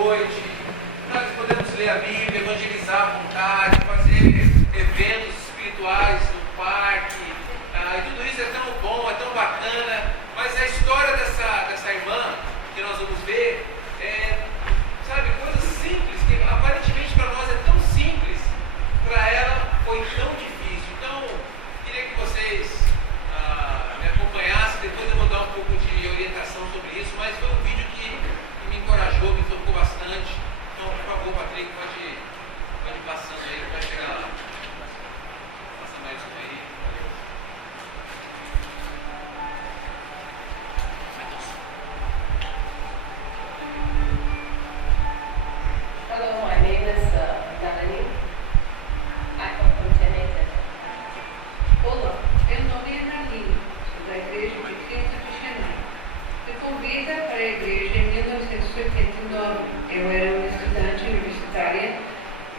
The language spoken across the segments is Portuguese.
noite, nós podemos ler a Bíblia, evangelizar à vontade, fazer eventos espirituais no parque, e tudo isso é tão bom, é tão bacana, mas a história dessa irmã que nós vamos ver sabe, coisas simples, que aparentemente para nós é tão simples, para ela foi tão difícil. Então, queria que vocês me acompanhassem, depois eu vou dar um pouco de orientação sobre isso, mas foi um vídeo que me encorajou, me tocou bastante. Então, por favor, Patrick, pode ir passando aí, vai chegar lá. Passa mais um aí. Hello, my name is Melanie. I come from Jamaica. Olá, meu nome é Naline, sou da Igreja de Cristo de Chennai. Fui convidada para a igreja em 1989. Eu era uma estudante universitária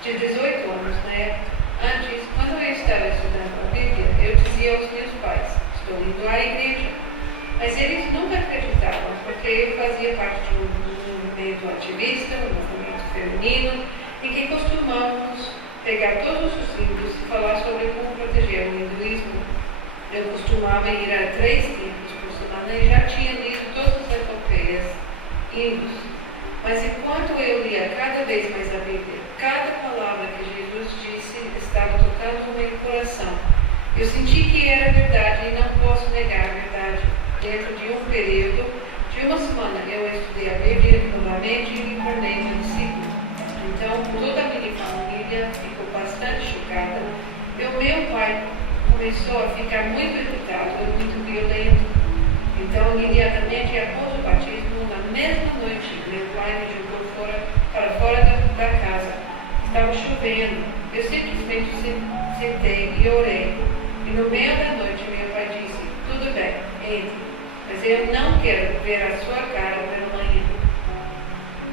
de 18 anos, né? Antes, quando eu estava estudando a Bíblia, eu dizia aos meus pais, estou indo à igreja. Mas eles nunca acreditavam, porque eu fazia parte de um movimento ativista, um movimento feminino, em que costumávamos pegar todos os livros e falar sobre como proteger o hinduísmo. Eu costumava ir a 3 templos por semana e já tinha lido todas as epopeias hindus. Mas enquanto eu lia cada vez mais a Bíblia, cada palavra que Jesus disse estava tocando no meu coração. Eu senti que era verdade e não posso negar a verdade. Dentro de um período de uma semana, eu estudei a Bíblia novamente e me tornei um discípulo. Então, toda a minha família ficou bastante chocada. E o meu pai começou a ficar muito irritado e muito violento. Então, imediatamente após o batismo, na mesma noite, meu pai me jogou para fora da casa. Estava chovendo. Eu simplesmente sentei e orei. E no meio da noite, meu pai disse, tudo bem, entre. Mas eu não quero ver a sua cara pela manhã.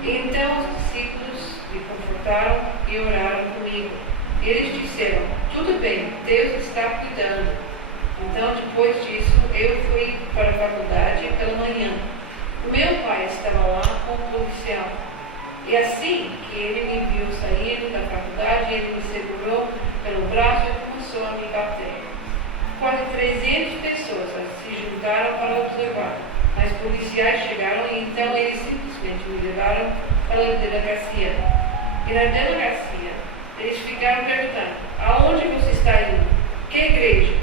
E então os discípulos me confortaram e oraram comigo. Eles disseram, tudo bem, Deus está cuidando. Então, depois disso, eu fui para a faculdade pela manhã. O meu pai estava lá com o policial. E assim que ele me viu saindo da faculdade, ele me segurou pelo braço e começou a me bater. Quase 300 pessoas se juntaram para observar, mas policiais chegaram e então eles simplesmente me levaram para a delegacia. E na delegacia, eles ficaram perguntando, aonde você está indo? Que igreja?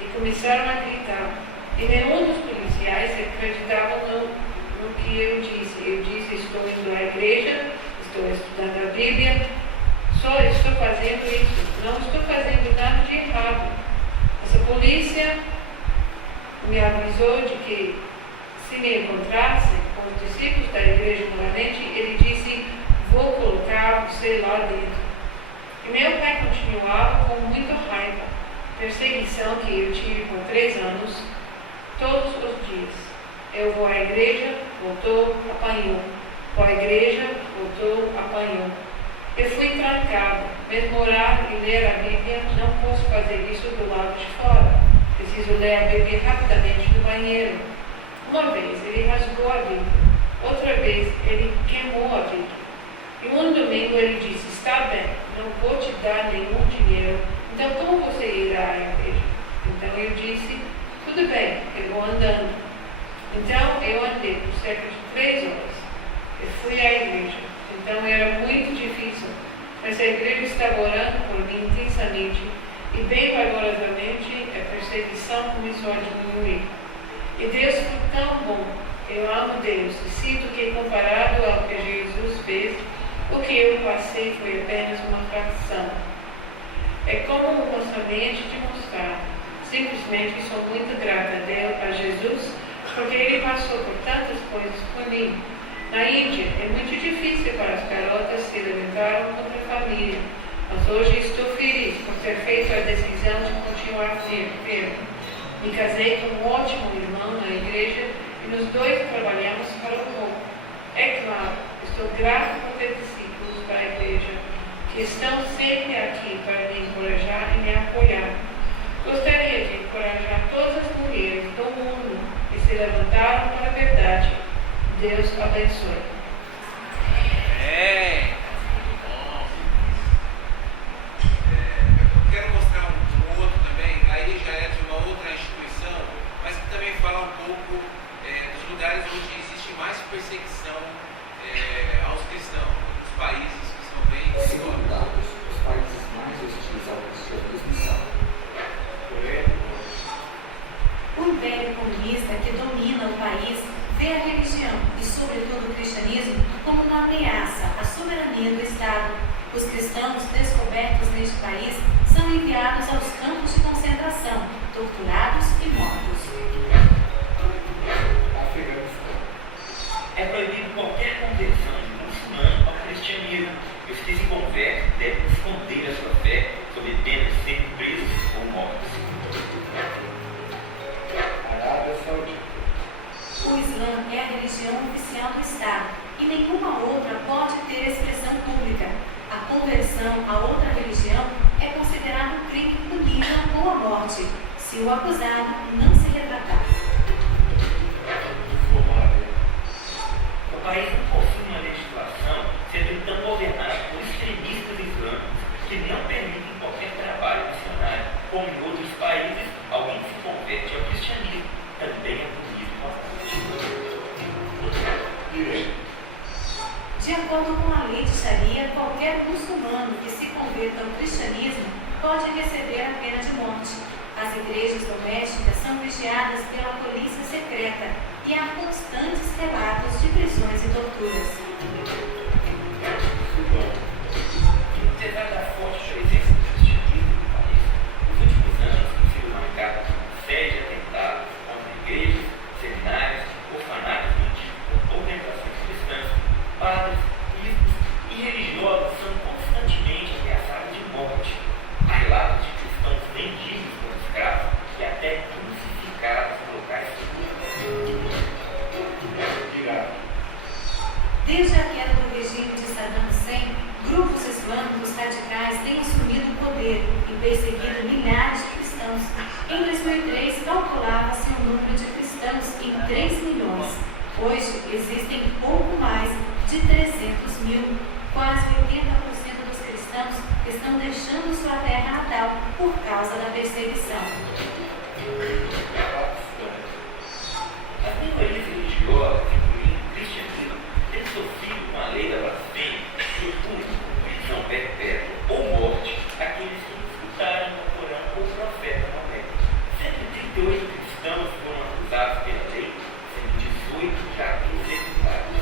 E começaram a gritar. E nenhum dos policiais acreditava no que eu disse. Eu disse, estou indo à igreja, estou estudando a Bíblia, só estou fazendo isso, não estou fazendo nada de errado. Essa polícia me avisou de que se me encontrasse com os discípulos da igreja novamente, ele disse, vou colocar você lá dentro. E meu pai continuava com muita raiva. Perseguição que eu tive por 3 anos, todos os dias. Eu vou à igreja, voltou, apanhou. Vou à igreja, voltou, apanhou. Eu fui trancado. Mesmo orar e ler a Bíblia, não posso fazer isso do lado de fora. Preciso ler a Bíblia rapidamente no banheiro. Uma vez ele rasgou a Bíblia. Outra vez ele queimou a Bíblia. E um domingo ele disse, está bem, não vou te dar nenhum dinheiro. Então como você irá à igreja? Então eu disse, tudo bem, eu vou andando. Então eu andei por cerca de 3 horas. Eu fui à igreja. Então era muito difícil, mas a igreja estava orando por mim intensamente e bem vagarosamente a perseguição começou a diminuir. E Deus foi tão bom. Eu amo Deus e sinto que comparado ao que Jesus fez, o que eu passei foi apenas uma fração. É como uma semente de mostarda. Simplesmente sou muito grata a Jesus, porque Ele passou por tantas coisas por mim. Na Índia, é muito difícil para as garotas se levantarem contra a família, mas hoje estou feliz por ter feito a decisão de continuar firme. Me casei com um ótimo irmão na igreja e nós 2 trabalhamos para o povo. É claro, estou grata por ter discípulos para a igreja, que estão sempre aqui para me encorajar e me apoiar. Gostaria de encorajar todas as mulheres do mundo que se levantaram para a verdade. Deus abençoe. extremista que domina o país vê a religião e, sobretudo, o cristianismo como uma ameaça à soberania do Estado. Os cristãos descobertos neste país são enviados aos campos de concentração, torturados e mortos. É proibido qualquer conversão de muçulmano ao cristianismo. Os que se convertem devem esconder a sua fé sob pena de serem presos ou mortos. Arábia Saudita. O Islã é a religião oficial do Estado e nenhuma outra pode ter expressão pública. A conversão a outra religião é considerado um crime punível com a morte, se o acusado não se retratar. O país não possui uma legislação, sendo então governado por extremistas islâmicos que não permitem qualquer trabalho missionário. Como em outros países, alguém que se converte ao cristianismo também é punido com a morte. De acordo com a lei de Sharia, qualquer muçulmano que se converta ao cristianismo pode receber a pena de morte. As igrejas domésticas são vigiadas pela polícia secreta e há constantes relatos de prisões e torturas. Apesar da forte presença do cristianismo no país, nos últimos anos tem sido marcado por uma série de atentados contra igrejas, seminários, orfanatos antigos, organizações cristãs, padres, bispos e religiosos são constantemente ameaçados de morte. Há relatos de cristãos vendidos como escravos e até crucificados em locais públicos. Desde a queda do regime de Saddam Hussein, grupos islâmicos radicais têm assumido o poder e perseguido milhares de cristãos. Em 2003, calculava-se o número de cristãos em 3 milhões. Hoje, existem pouco mais de 300 mil. Quase 80% dos cristãos estão deixando sua terra natal por causa da perseguição. As minorias religiosas, incluindo o cristianismo, têm sofrido com a lei da blasfêmia que pune com prisão perpétua ou morte aqueles que escutaram o Corão ou o profeta Maomé. 138 cristãos foram acusados pela lei, sendo 18 já executados.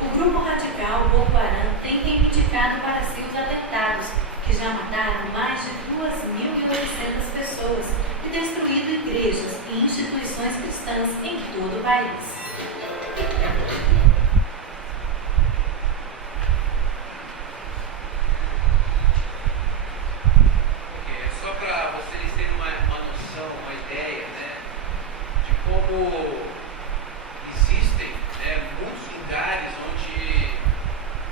O grupo radical Boko Haram tem reivindicado para si os atentados, que já mataram mais de 2.800 pessoas e destruído igrejas e instituições cristãs em todo o país. Só para vocês terem uma noção, uma ideia, né, de como existem, né, muitos lugares onde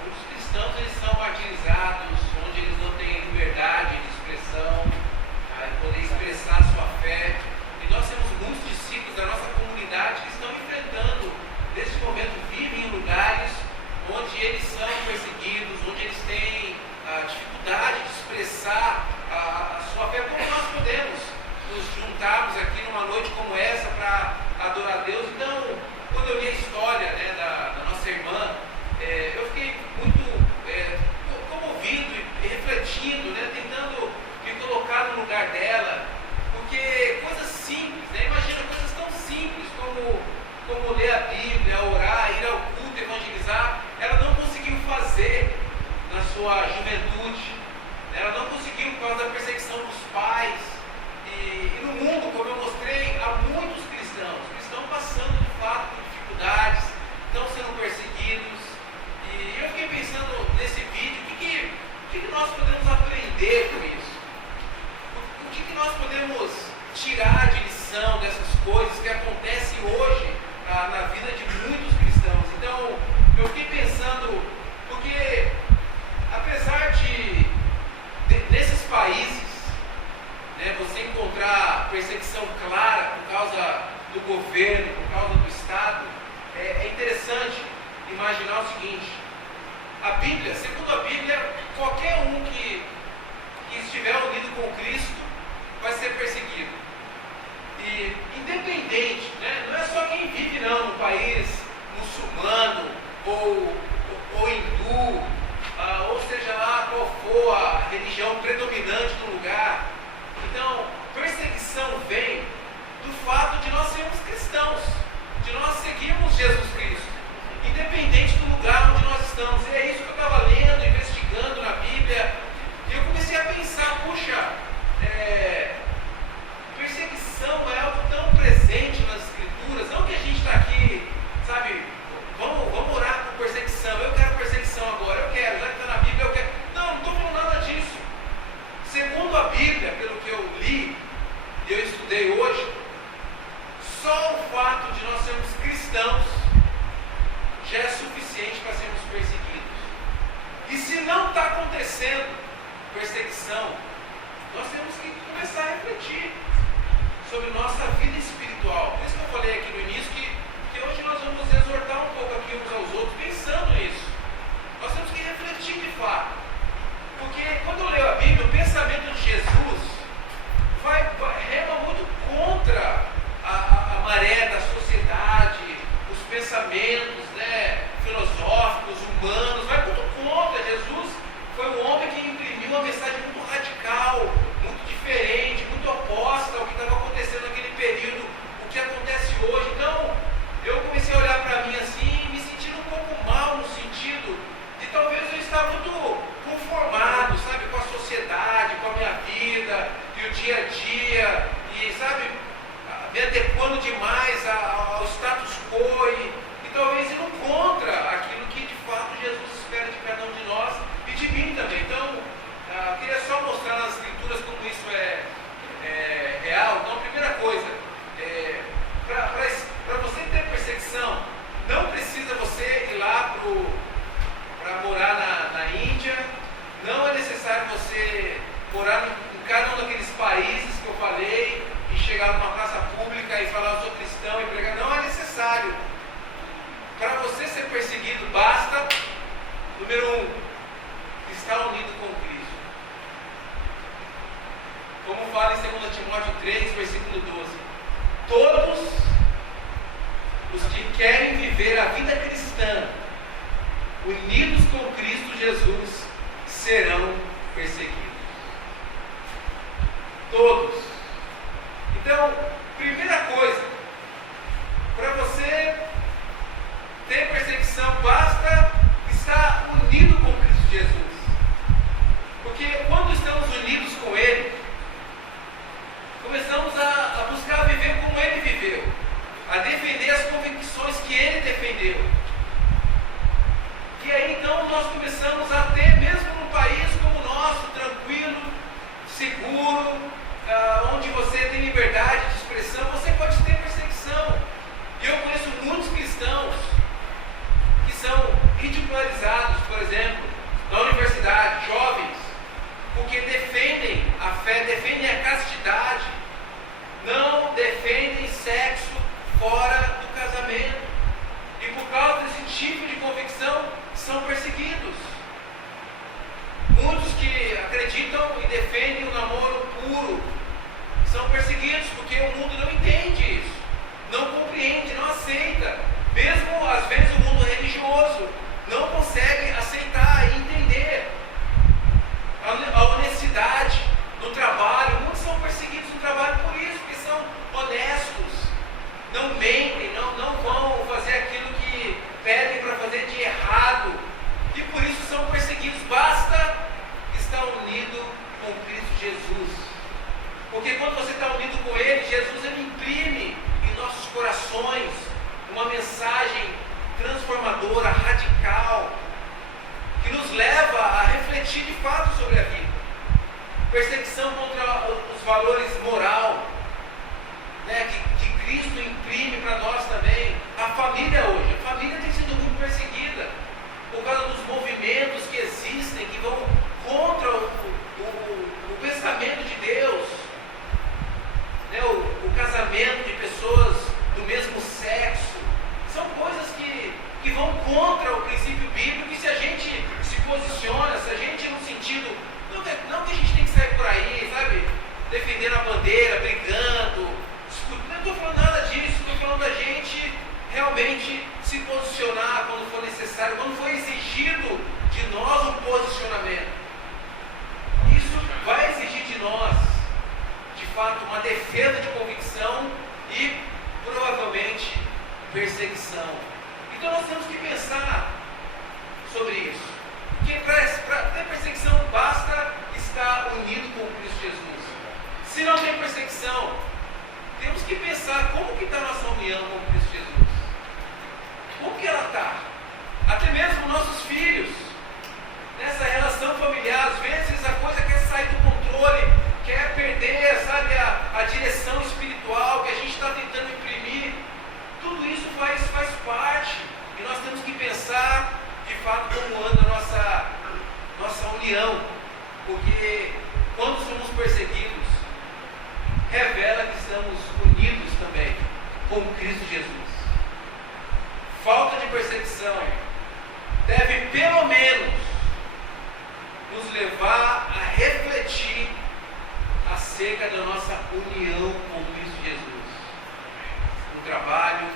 os cristãos eles são martirizados, onde eles não têm liberdade de expressão, de poder expressar a sua fé. E nós temos muitos discípulos da nossa comunidade que estão enfrentando, neste momento, vivem em lugares onde eles são perseguidos, onde eles têm dificuldade de expressar a sua fé. Como nós podemos nos juntarmos aqui numa noite como essa para adorar a Deus? Então, quando eu li a história, né, da nossa irmã, eu fiquei muito comovido e refletindo, né, tentando me colocar no lugar dela, porque coisas simples, né, imagina coisas tão simples como ler a Bíblia, orar, ir ao culto, evangelizar, ela não conseguiu fazer na sua juventude, ela não conseguiu por causa da perseguição dos pais, e no mundo, como eu mostrei, há muitos cristãos que estão passando de fato por dificuldades, estão sendo perseguidos, e eu fiquei pensando nesse vídeo, o que nós podemos aprender com isso? O que nós podemos tirar de lição dessas coisas que acontecem hoje na vida de muitos cristãos? Então, eu fiquei pensando, porque apesar nesses países, né, você encontrar perseguição clara por causa do governo, por causa do Estado, é interessante imaginar o seguinte: a Bíblia, segundo a Bíblia, qualquer um que estiver unido com Cristo vai ser perseguido. E independente, né, não é só quem vive não no país muçulmano ou hindu, ou seja lá qual for a religião predominante no lugar. Então, perseguição sobre nossa vida espiritual. Por isso que eu falei aqui no início que hoje nós vamos exortar um pouco aqui uns aos outros, pensando nisso. Nós temos que refletir de fato. Porque quando eu leio a Bíblia, o pensamento de Jesus rema muito contra a maré da sociedade, os pensamentos, né, filosóficos, humanos, vai muito contra. Jesus foi um homem que imprimiu uma mensagem muito radical, muito diferente, muito oposta ao que estava acontecendo naquele período, o que acontece hoje. Então, eu comecei a olhar para mim assim, me sentindo um pouco mal, no sentido de talvez eu estar muito conformado, sabe, com a sociedade, com a minha vida, e o dia a dia, e, sabe, me adequando demais ao status quo, e talvez indo contra aquilo que de fato Jesus espera de cada um de nós e de mim também. Então, queria só mostrar nas escrituras como isso é real. Então, a primeira coisa, para você ter perseguição, não precisa você ir lá para morar na Índia, não é necessário você morar em cada um daqueles países que eu falei e chegar numa praça pública e falar eu sou cristão e pregar. Não é necessário. Para você ser perseguido, basta, número 1, estar unido com Cristo. Como fala em 2 Timóteo 3, versículo 12. Todos os que querem viver a vida cristã, unidos com Cristo Jesus, serão perseguidos. Todos. Então, primeira coisa, para você ter perseguição, basta estar unido com Cristo Jesus. Porque quando estamos unidos com Ele, começamos a buscar viver como Ele viveu, a defender as convicções que Ele defendeu. E aí então nós começamos a ter, mesmo num país como o nosso, tranquilo, seguro, onde você tem liberdade de expressão, você pode ter perseguição. E eu conheço muitos cristãos que são ridicularizados, por exemplo, na universidade, jovens, porque defendem a fé, defendem a castidade, não defendem sexo fora do casamento. E por causa desse tipo de convicção, são perseguidos. Muitos que acreditam e defendem o namoro puro são perseguidos porque o mundo não entende isso, não compreende, não aceita. Mesmo às vezes o mundo religioso não consegue aceitar e entender a honestidade no trabalho. Muitos são perseguidos no trabalho por isso, porque são honestos, não mentem, não vão fazer aquilo que pedem para fazer de errado, e por isso são perseguidos. Basta estar unido com Cristo Jesus, porque quando você está unido com Ele, Jesus ele imprime em nossos corações uma mensagem transformadora, radical, que nos leva a refletir de fato sobre a vida. Perseguição contra os valores moral, né, que Cristo imprime para nós também. A família hoje, a família tem sido muito perseguida por causa dos movimentos que existem, que vão contra o pensamento de Deus, né, o casamento de pessoas do mesmo sexo. São coisas que vão contra o princípio bíblico, e se a gente se posiciona, se a gente no sentido, não que a gente tem que sair por aí, sabe, defendendo a bandeira, brigando, não estou falando nada disso, estou falando da gente realmente se posicionar quando for necessário, quando for exigido de nós um posicionamento. Isso vai exigir de nós, de fato, uma defesa de convicção e provavelmente perseguição. Então nós temos que pensar sobre isso, porque para ter perseguição basta estar unido com Cristo Jesus. Se não tem perseguição, temos que pensar como que está a nossa união com Cristo Jesus. Como que ela está? Até mesmo nossos filhos, nessa relação familiar, às vezes a coisa quer sair do controle, quer perder, sabe, a direção espiritual que a gente está tentando imprimir. Tudo isso faz parte, e nós temos que pensar de fato como anda a nossa união, porque quando somos perseguidos, revela que estamos acerca da nossa união com Cristo Jesus. No trabalho,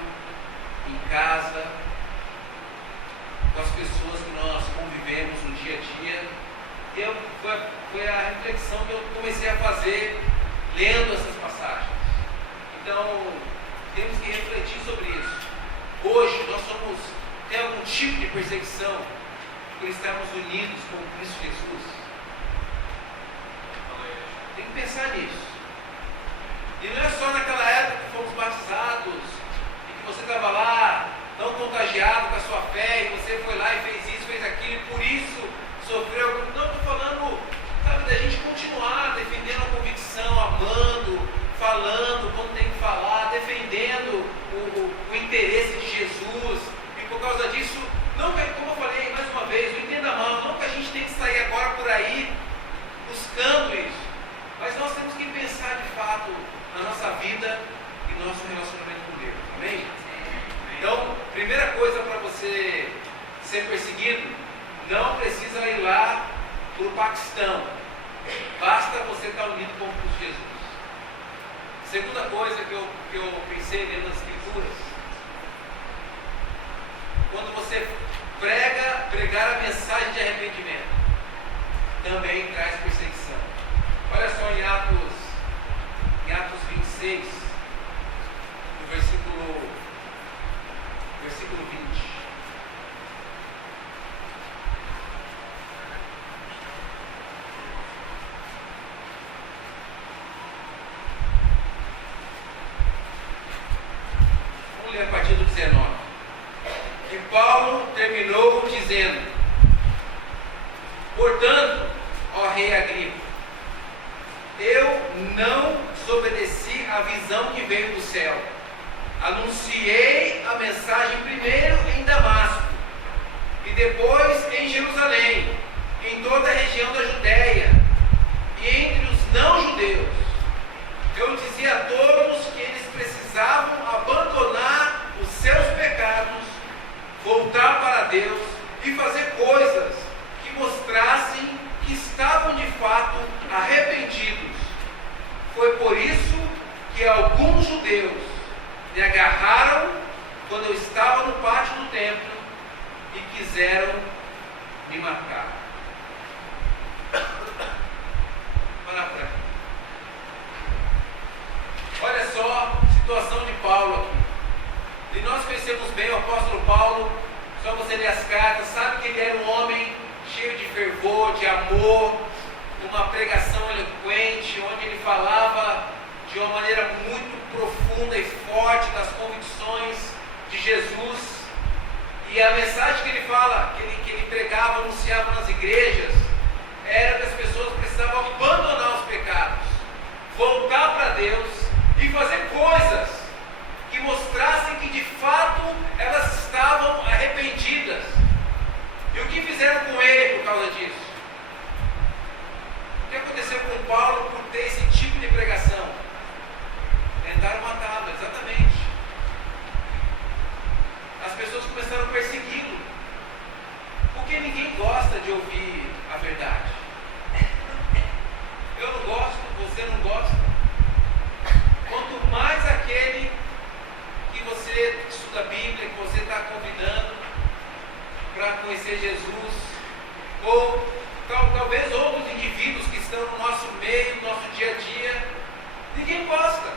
em casa, com as pessoas que nós convivemos no dia a dia. Foi a reflexão que eu comecei a fazer lendo essas passagens. Então, temos que refletir sobre isso. Hoje, nós tem algum tipo de perseguição por estarmos unidos com Cristo Jesus? Tem que pensar nisso. E não é só naquela época que fomos batizados e que você estava lá tão contagiado com a sua fé e você foi lá e fez isso, fez aquilo e por isso sofreu. Não, estou falando, sabe, da gente continuar defendendo a convicção, amando, falando quando tem que falar, defendendo o interesse de Jesus. E por causa disso, não, como eu falei mais uma vez, não entenda mal, não que a gente tem que sair agora por aí buscando isso, mas nós temos que pensar de fato na nossa vida e nosso relacionamento com Deus. Amém? Então, primeira coisa para você ser perseguido, não precisa ir lá para o Paquistão. Basta você estar unido com Cristo Jesus. Segunda coisa que eu pensei lendo nas Escrituras, quando você pregar a mensagem de arrependimento, também traz perseguição. Olha só em Atos 26, no versículo 20. Vamos ler a partir do 19. E Paulo terminou dizendo: portanto, ó rei Agripa, eu não desobedeci à visão que veio do céu. Anunciei a mensagem primeiro em Damasco e depois em Jerusalém, em toda a região da Judéia e entre os não-judeus. Eu dizia a todos que eles precisavam abandonar os seus pecados, voltar para Deus e fazer coisas que mostrassem que estavam de fato arrependidos. Foi por isso que alguns judeus me agarraram quando eu estava no pátio do templo e quiseram me matar. Olha para aqui. Olha só a situação de Paulo aqui. E nós conhecemos bem o apóstolo Paulo, só você ler as cartas, sabe que ele era um homem cheio de fervor, de amor, uma pregação eloquente, onde ele falava de uma maneira muito profunda e forte das convicções de Jesus. E a mensagem que ele fala, que ele pregava, anunciava nas igrejas, era que as pessoas precisavam abandonar os pecados, voltar para Deus e fazer coisas que mostrassem que de fato elas estavam arrependidas. E o que fizeram com ele por causa disso? O que aconteceu com Paulo por ter esse tipo de pregação? Tentaram matá-lo, exatamente. As pessoas começaram a persegui-lo, porque ninguém gosta de ouvir a verdade. Eu não gosto, você não gosta. Quanto mais aquele que você estuda a Bíblia, que você está convidando para conhecer Jesus, ou talvez outros indivíduos que estão no nosso meio, no nosso dia a dia, ninguém gosta.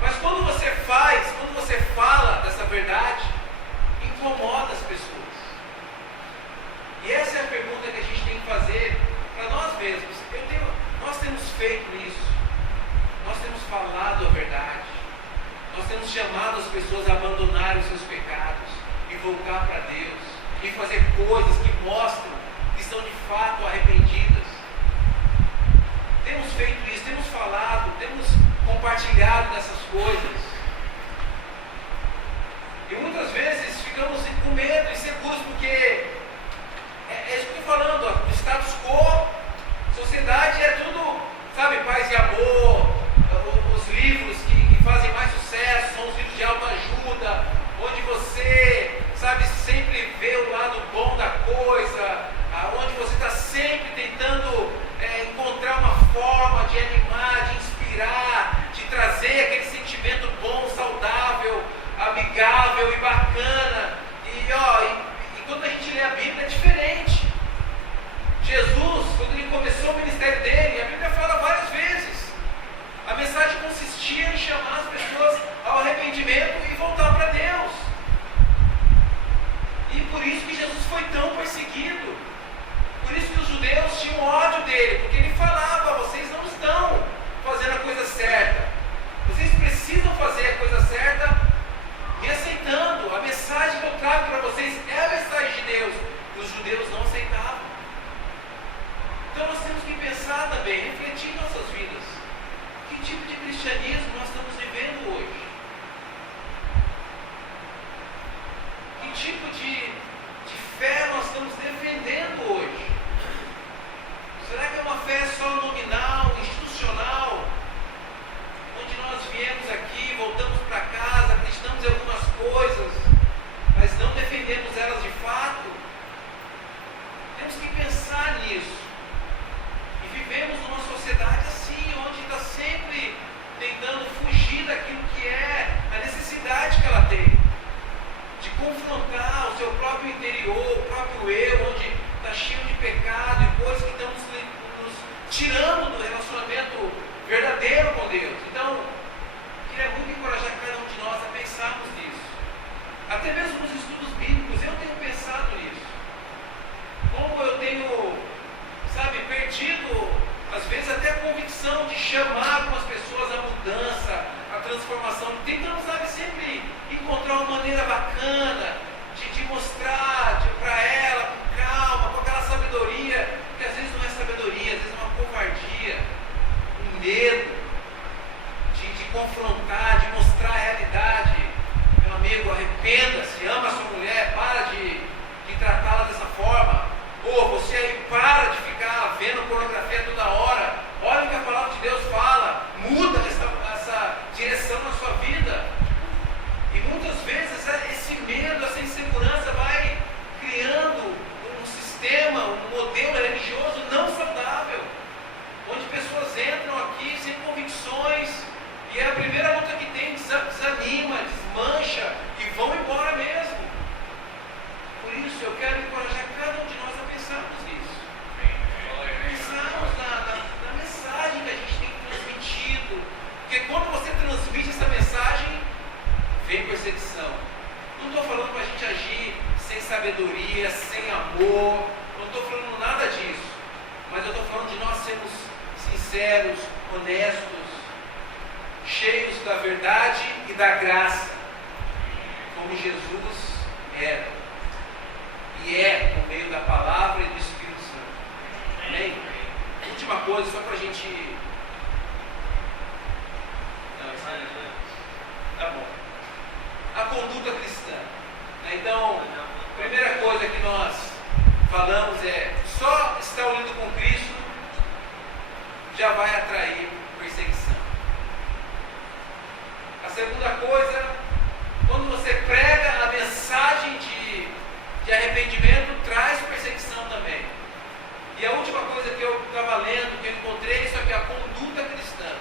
Mas quando você fala dessa verdade, incomoda as pessoas. E essa é a pergunta que a gente tem que fazer para nós mesmos. Nós temos feito isso. Nós temos falado a verdade. Nós temos chamado as pessoas a abandonarem os seus pecados e voltar para Deus e fazer coisas que mostram que estão de fato arrependidas. Temos feito isso, temos falado, temos compartilhado dessas coisas. E muitas vezes ficamos com medo, inseguros, porque é isso que eu estou falando, o status quo, sociedade é tudo, sabe, paz e amor, os livros que fazem mais sucesso são os livros de autoajuda, onde você, sabe, sempre vê o lado bom da coisa, onde você está sempre tentando encontrar uma forma chamar algumas pessoas à mudança, à transformação, tentando, sabe, sempre encontrar uma maneira bacana de mostrar para ela, com calma, com aquela sabedoria, que às vezes não é sabedoria, às vezes é uma covardia, um medo de confrontar, de mostrar a realidade. Meu amigo, arrependa-se, ama a sua mulher, para de tratá-la dessa forma. Ou você aí para de ficar vendo pornografia toda hora. Olha o que a palavra de Deus fala, muda essa direção na sua vida. E muitas vezes esse medo, essa insegurança vai criando um sistema, um modelo religioso não saudável, onde pessoas entram aqui sem convicções, e é a primeira luta que tem, desanima, desmancha e vão embora mesmo. Por isso eu quero encorajar cada um de nós a pensarmos nisso. Pensarmos na mensagem que a gente tem transmitido, porque quando você transmite essa mensagem, vem perseguição. Não estou falando para a gente agir sem sabedoria, sem amor, não estou falando nada disso, mas eu estou falando de nós sermos sinceros, honestos, cheios da verdade e da graça, como Jesus era e é por meio da palavra e do Espírito Santo. Amém? Última coisa, só para a gente... Tá bom. A conduta cristã. Então, a primeira coisa que nós falamos é: só estar unido com Cristo já vai atrair perseguição. A segunda coisa, quando você prega a mensagem de arrependimento, traz perseguição também. E a última coisa que eu estava lendo, que eu encontrei, isso aqui, a conduta cristã.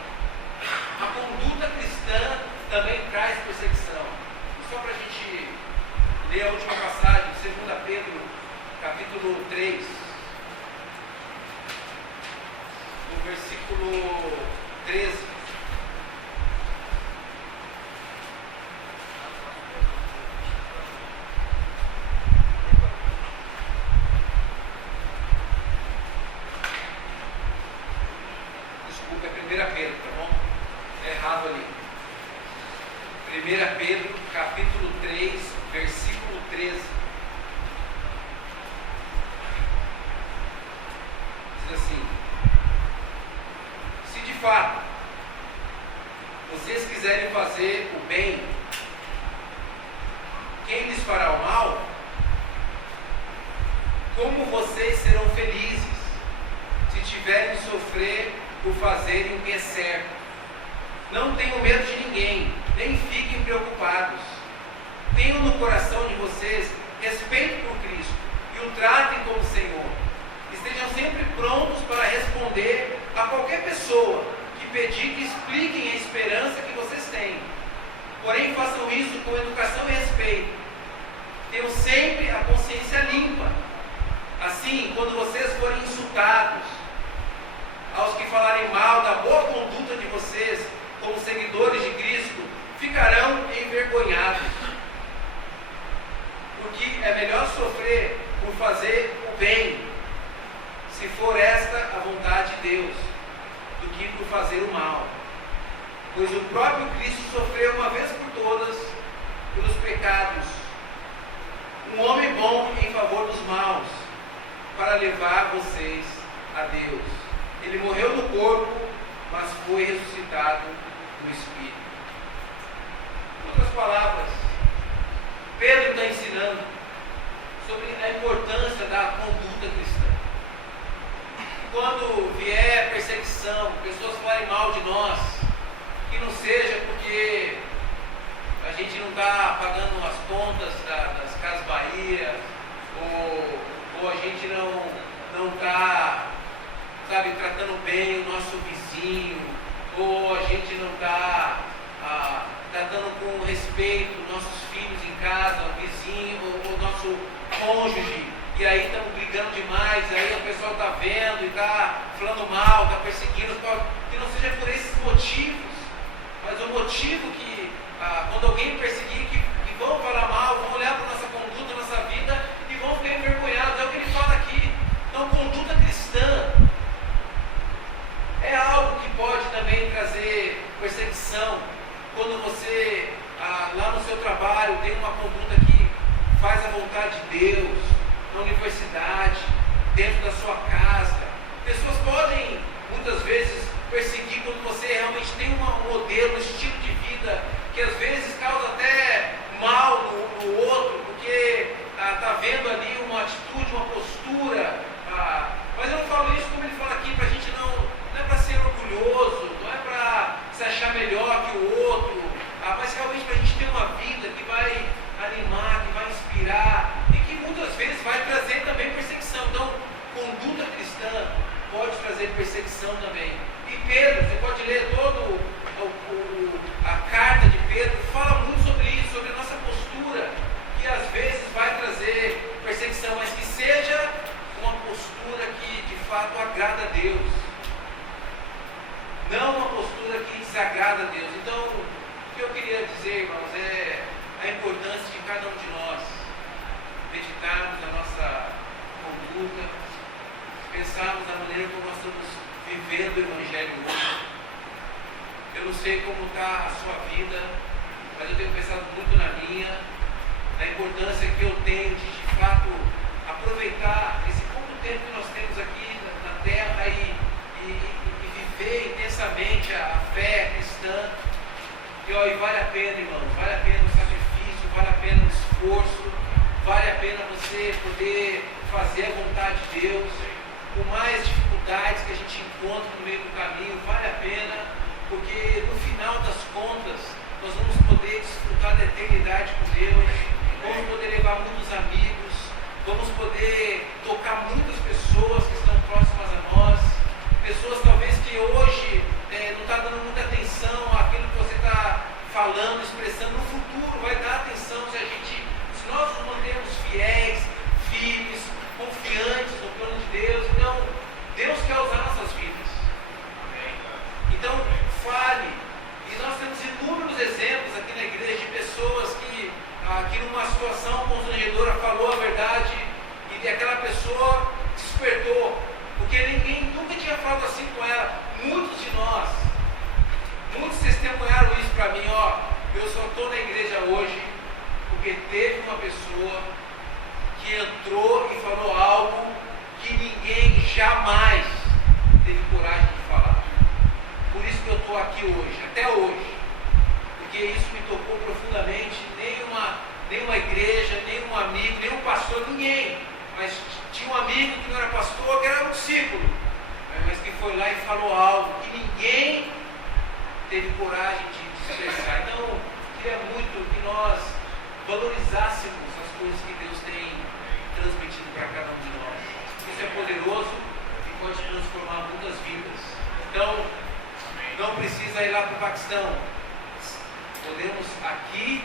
A conduta cristã também traz perseguição. Só para a gente ler a última passagem, 2 Pedro, capítulo 3, no versículo 13. Desculpa, é 1 Pedro, tá bom? É errado ali. 1 Pedro, capítulo 3, versículo 13. Diz assim: se de fato vocês quiserem fazer o bem, quem lhes fará o mal? Como vocês serão felizes se tiverem de sofrer por fazerem o que é certo? Não tenham medo de ninguém, nem fiquem preocupados. Tenham no coração de vocês respeito por Cristo e o tratem como Senhor. Estejam sempre prontos para responder a qualquer pessoa que pedir que expliquem a esperança que vocês têm. Porém, façam isso com educação e respeito. Tenham sempre a consciência limpa. Assim, quando vocês forem insultados, aos que falarem mal da boa conduta de vocês como seguidores de Cristo, ficarão envergonhados. Porque é melhor sofrer por fazer o bem, se for esta a vontade de Deus, do que por fazer o mal. Pois o próprio Cristo sofreu uma vez por todas pelos pecados, um homem bom em favor dos maus, para levar vocês a Deus. Ele morreu no corpo, mas foi ressuscitado no Espírito. Em outras palavras, Pedro está ensinando sobre a importância da conduta cristã. Quando vier perseguição, pessoas falarem mal de nós, que não seja porque a gente não está pagando as contas das Casas Bahia, ou a gente não está, sabe, tratando bem o nosso vizinho, ou a gente não está tratando com respeito nossos filhos em casa, o vizinho, ou o nosso cônjuge, e aí estamos brigando demais, aí o pessoal está vendo e está falando mal, está perseguindo, que não seja por esses motivos, mas o motivo que quando alguém perseguir, que vão falar mal, vão olhar para a nossa conduta, nossa vida, e vão ficar envergonhados. É o que ele fala aqui. Então, conduta cristã é algo que pode também também trazer perseguição. Quando você, lá no seu trabalho, tem uma conduta que faz a vontade de Deus, na universidade, dentro da sua casa. Pessoas podem, muitas vezes, perseguir quando você realmente tem um modelo, um estilo de vida, que às vezes causa até mal no outro, porque está vendo ali uma atitude, uma postura. Mas eu não falo isso como ele fala aqui, para a gente não é para ser orgulhoso, não é para se achar melhor que o outro, mas realmente para a gente ter uma vida que vai animar, que vai inspirar e que muitas vezes vai trazer também perseguição. Então, conduta cristã pode trazer perseguição também. E Pedro, você pode ler todo a carta de Pedro, fala muito sobre isso, sobre a nossa postura, que às vezes vai trazer perseguição, mas que seja uma postura que de fato agrada a Deus, não uma postura que desagrada a Deus. Então, o que eu queria dizer, irmãos, é a importância de cada um de nós meditarmos na nossa conduta, pensarmos na maneira como nós estamos vivendo o Evangelho hoje. Eu não sei como está a sua vida, mas eu tenho pensado muito na minha, na importância que eu tenho de fato aproveitar esse pouco tempo que nós temos aqui na terra e viver intensamente a fé cristã. E vale a pena, irmãos, vale a pena o sacrifício, vale a pena o esforço, vale a pena você poder fazer a vontade de Deus, por mais dificuldades que a gente encontra no meio do caminho, vale a pena, porque no final das contas nós vamos poder desfrutar da eternidade com Deus, vamos poder levar muitos amigos, vamos poder tocar muitas pessoas que estão próximas a nós, pessoas talvez que hoje não está dando muita atenção àquilo que você está falando, expressando. No futuro vai dar atenção se nós nos mantermos fiéis, firmes, confiantes no plano de Deus. Então, Deus quer usar nossas vidas. Então, fale. E nós temos inúmeros exemplos aqui na igreja de pessoas que numa situação constrangedora falou a verdade e aquela pessoa despertou, porque ninguém nunca tinha falado assim com ela. Muitos testemunharam isso para mim, eu só estou na igreja hoje porque teve uma pessoa que entrou e falou algo que ninguém jamais teve coragem de falar. Por isso que eu estou aqui hoje, até hoje, porque isso me tocou profundamente. Nenhuma igreja, nenhum amigo, nenhum pastor, ninguém, mas tinha um amigo que não era pastor, que era um discípulo, mas que foi lá e falou algo que ninguém teve coragem de expressar. Então, queria muito que nós valorizássemos as coisas que Deus tem transmitido para cada um de nós. Isso é poderoso e pode transformar muitas vidas. Então, não precisa ir lá para o Paquistão. Podemos aqui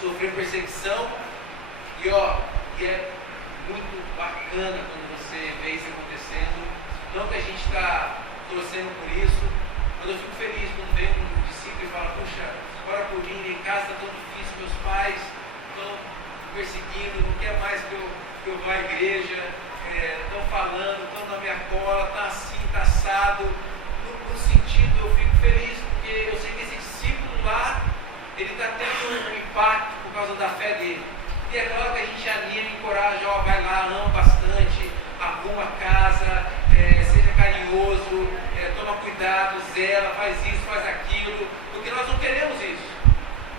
sofrer perseguição e é muito bacana quando você vê isso acontecendo. Não que a gente está torcendo por isso, mas eu fico feliz quando vem um discípulo e fala: puxa, ora por mim, em casa está tão difícil, meus pais estão perseguindo, não quer mais que eu vá à igreja, estão falando, estão na minha cola, está assim, está assado. No sentido, eu fico feliz porque eu sei que esse discípulo lá, ele está tendo um impacto por causa da fé dele. E é claro que a gente anima, encoraja, vai lá, ama bastante, arruma a casa, seja carinhoso, toma cuidado, zela, faz isso, faz aquilo, porque nós não queremos isso.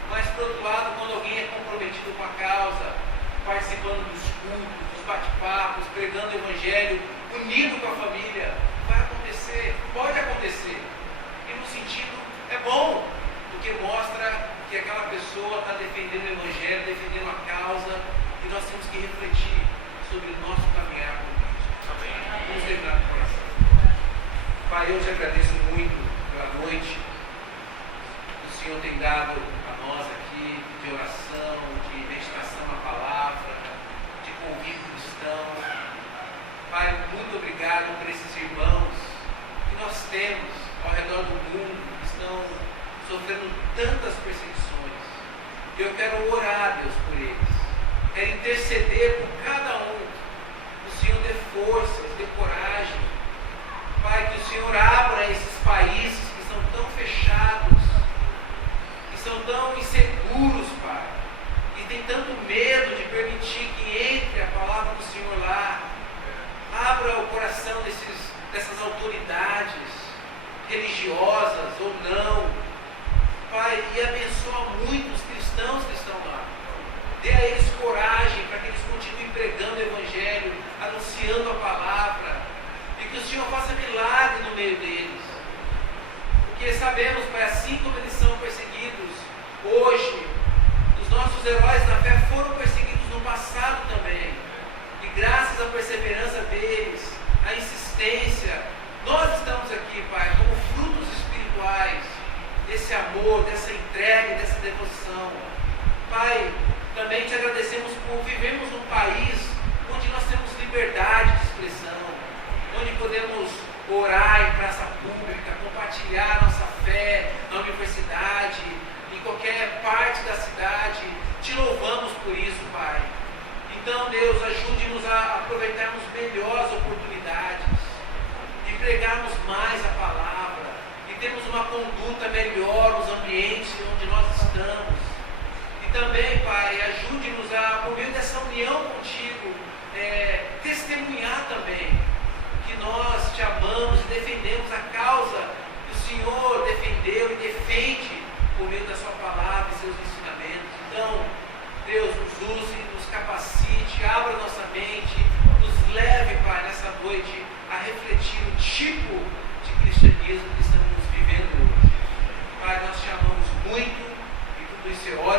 Mas, por outro lado, quando alguém é comprometido com a causa, participando dos cultos, dos bate-papos, pregando o Evangelho, unido com a família, vai acontecer, pode acontecer. E no sentido, é bom, porque mostra que aquela pessoa está defendendo o Evangelho, defendendo a causa, e nós temos que refletir sobre o nosso caminhar com Cristo. Vamos terminar com oração. Pai, eu te agradeço muito pela noite que o Senhor tem dado a nós aqui, de oração, de meditação na palavra, de convívio cristão. Pai, muito obrigado por esses irmãos que nós temos ao redor do mundo, que estão sofrendo tantas perseguições. Eu quero orar, Deus, por eles. Quero interceder por cada um. Que o Senhor dê forças, dê coragem. Pai, que o Senhor abra esses países religiosas ou não. Pai, e abençoa muito os cristãos que estão lá. Dê a eles coragem para que eles continuem pregando o Evangelho, anunciando a palavra, e que o Senhor faça milagre no meio deles. Porque sabemos, Pai, assim como eles são perseguidos hoje, os nossos heróis na fé foram perseguidos no passado também. E graças à perseverança deles, à insistência, nós estamos aqui, Pai, como frutos espirituais desse amor, dessa entrega e dessa devoção. Pai, também te agradecemos por vivermos num país onde nós temos liberdade de expressão, onde podemos orar em praça pública, compartilhar nossa fé na universidade, em qualquer parte da cidade. Te louvamos por isso, Pai. Então, Deus, ajude-nos a aproveitarmos melhor as oportunidades e pregarmos mais a palavra e termos uma conduta melhor nos ambientes onde nós estamos. E também, Pai, ajude-nos a, por meio dessa união contigo, testemunhar também que nós te amamos e defendemos a causa que o Senhor defendeu e defende por meio da sua palavra e seus ensinamentos. Então, Deus, nos use, nos capacite, abra nossa mente, nos leve, Pai, nessa noite a refletir o tipo de cristianismo que estamos vivendo hoje. Pai, nós te amamos muito e tudo isso é ótimo.